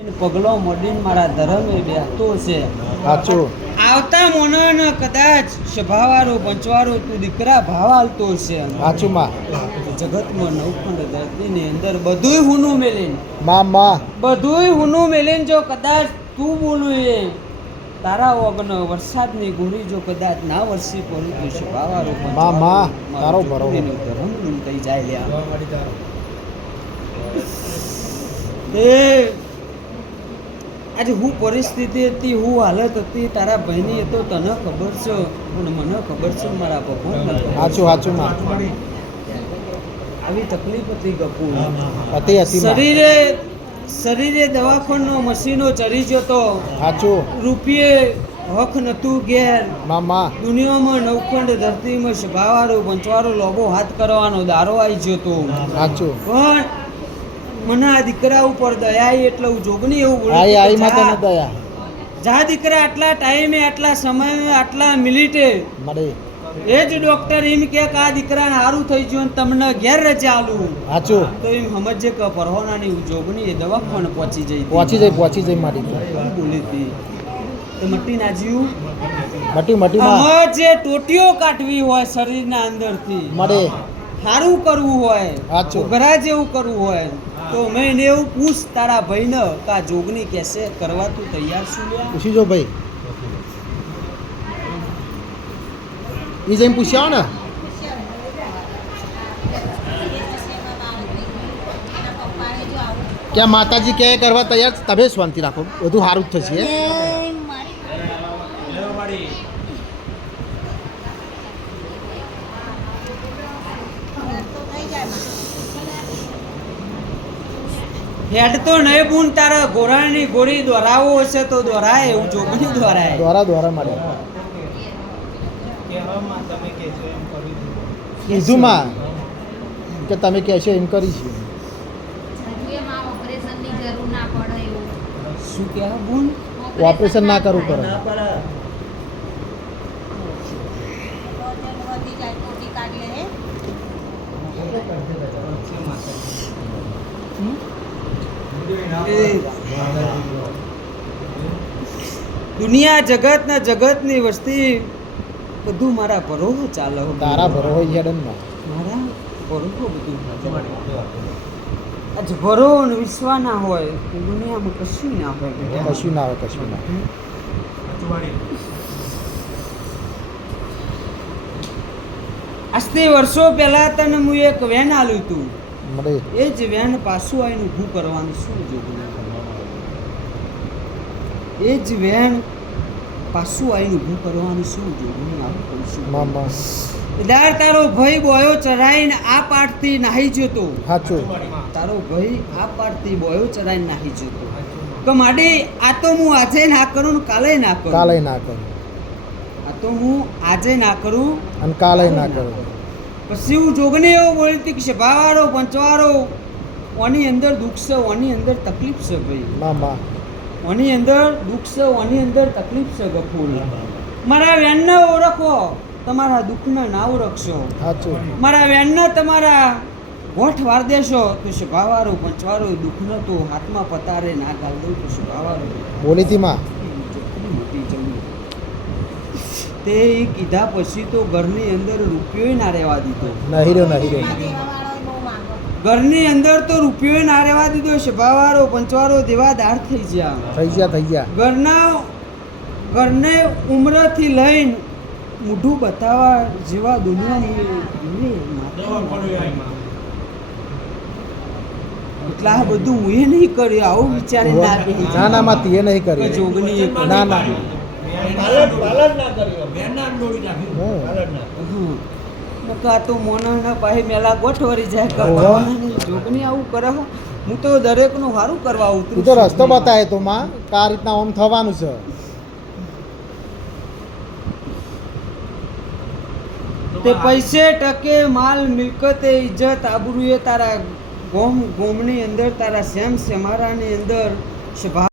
પગલો મોડીને મારા ધર્મે બેહતો છે. સાચું. આવતા મોનન કદાચ સભાવારો પંચવારો તું દીકરા ભાવ આલતો છે. સાચું માં. જગતમાં નવખંડ ધરતીની અંદર બધુંય હુનું મેલીને માં બધુંય હુનું મેલીને જો કદાચ તું બોલું એ તારા વગન વરસાદની ગોળી જો કદાચ ના વરસી પડ્યું તો સભાવારો માં તારો ભરો ધર્મ થઈ જાય લ્યા. એ આજે હું પરિસ્થિતિ હતી, હું હાલત હતી તારા ભાઈની એ તો તને ખબર છે પણ મને ખબર છે મારા ભગવાન. સાચું માં. આવી તકલીફ હતી ગપુ. શરીરે દવાખાનો મશીનો ચડી જતો. સાચું. રૂપિયે હક નતું ઘેર. માં દુનિયામાં નવખંડ ધરતીમાં સભાવાળો પંચવારો લોબો હાથ કરવાનો દારો આવી જતો. સાચું. પણ મને આ દીકરા ઉપર દયા એટલે હું જોગની એવું બોલું દયા જા દીકરા આટલા ટાઈમે આટલા સમયે આટલા મિનિટે મળે એ જ ડોક્ટર એમ કે આ દીકરાને સારું થઈ ગયું તમને ઘેર રજા આલું. સાચું. તો એમ સમજે કે પરહોનાની જોગની એ દવા પણ પહોંચી જઈ મારી બોલી હતી તો મટી ના જીવું મટી જે ટોટીઓ કાઢવી હોય શરીરના અંદરથી મળે સારું કરવું હોય સાચું. ઉઘરા જેવું કરવું હોય તો મેં એને એવું પૂછ તારા ભાઈને કા જોગની કેસે કરવા તું તૈયાર છું લ્યા? પૂછી જો ભાઈ. એ જઈને પૂછ્યા ને ક્યાં માતાજી ક્યાંય કરવા તૈયાર તમે શાંતિ રાખો બધું સારું જ થશે. હેડ તો નહીં બૂન તારા ઘોડાની ગોળી દોરાવો હશે તો દોરાય એવું જોગની દોરાય. દ્વારા મળે કીધું માં કે તમે કહેશો એમ કરીશું. શું કહેવા બૂન? ઓપરેશન ના કરવું પડે. દુનિયા જગતની વસ્તી બધું મારા ભરોહો ચાલે. તારા ભરોહો હેડન માં મારા ભરોહો બધું આજ ભરો ને વિશ્વા ના હોય તો દુનિયામાં કશું ના હોય. કશું ના આવે. આજથી વર્ષો પહેલા તને હું એક વેન આલ્યું હતું. મળે એ જ વેન પાછું આવીને ઊભું કરવાનું શું જોગું? એ જ વેન પાછું આવીને ઊભું કરવાનું શું જોગું? દાર તારો ભાઈ બોયો ચરાઈને આ પાટથી નાહી જતો. સાચું. તારો ભાઈ આ પાટથી બોયો ચરાઈને નાહી જતો કે માડી આ તો હું આજે ના કરું ને કાલે ના કરું. આ તો હું આજે ના કરું અને કાલે ના કરું. પછી હું જોગને એવું બોલી હતી કે સભાવાળો પંચવાળો ઓની અંદર દુઃખ છે, ઓની અંદર તકલીફ છે ભાઈ. ઓની અંદર દુઃખ છે, ઓની અંદર તકલીફ છે ગફુર. મારા વેનને ઓળખો, તમારા દુઃખને ના ઓળખશો. મારા વેનને તમારા ગોઠ વાર દેશો તો સભાવાળો પંચવાળો દુઃખનો તો હાથમાં પતારે ના ગાલ દઉં તો સભાવાળો બોલી હતી માં. તે કીધા પછી તો ઘરની અંદર રૂપિયો ના રહેવા દીધો. ઘરની અંદર તો રૂપિયો ના રહેવા દીધો. સભાવાળો પંચવાળો દેવાદાર થઈ ગયા. ઘરને ઉંમરથી લઈને મૂઢું બતાવવા જેવા દુનિયા એટલે આ બધું હું એ નહીં કર્યું આવું વિચારે ના માં તે નહીં કર્યું. જોગની ના તો મોના પાસે મેલા ગોઠવરી જાય. જોગની આવું કરે. હું તો દરેકનું સારું કરવા ઉતરું. તો રસ્તો બતાવે તો માં કે આ રીતના આમ થવાનું છે. તે પૈસે ટકે માલ મિલકતે ઇજ્જત આબરૂએ તારા ગોમની અંદર તારા શ્યામ સેમારાની અંદર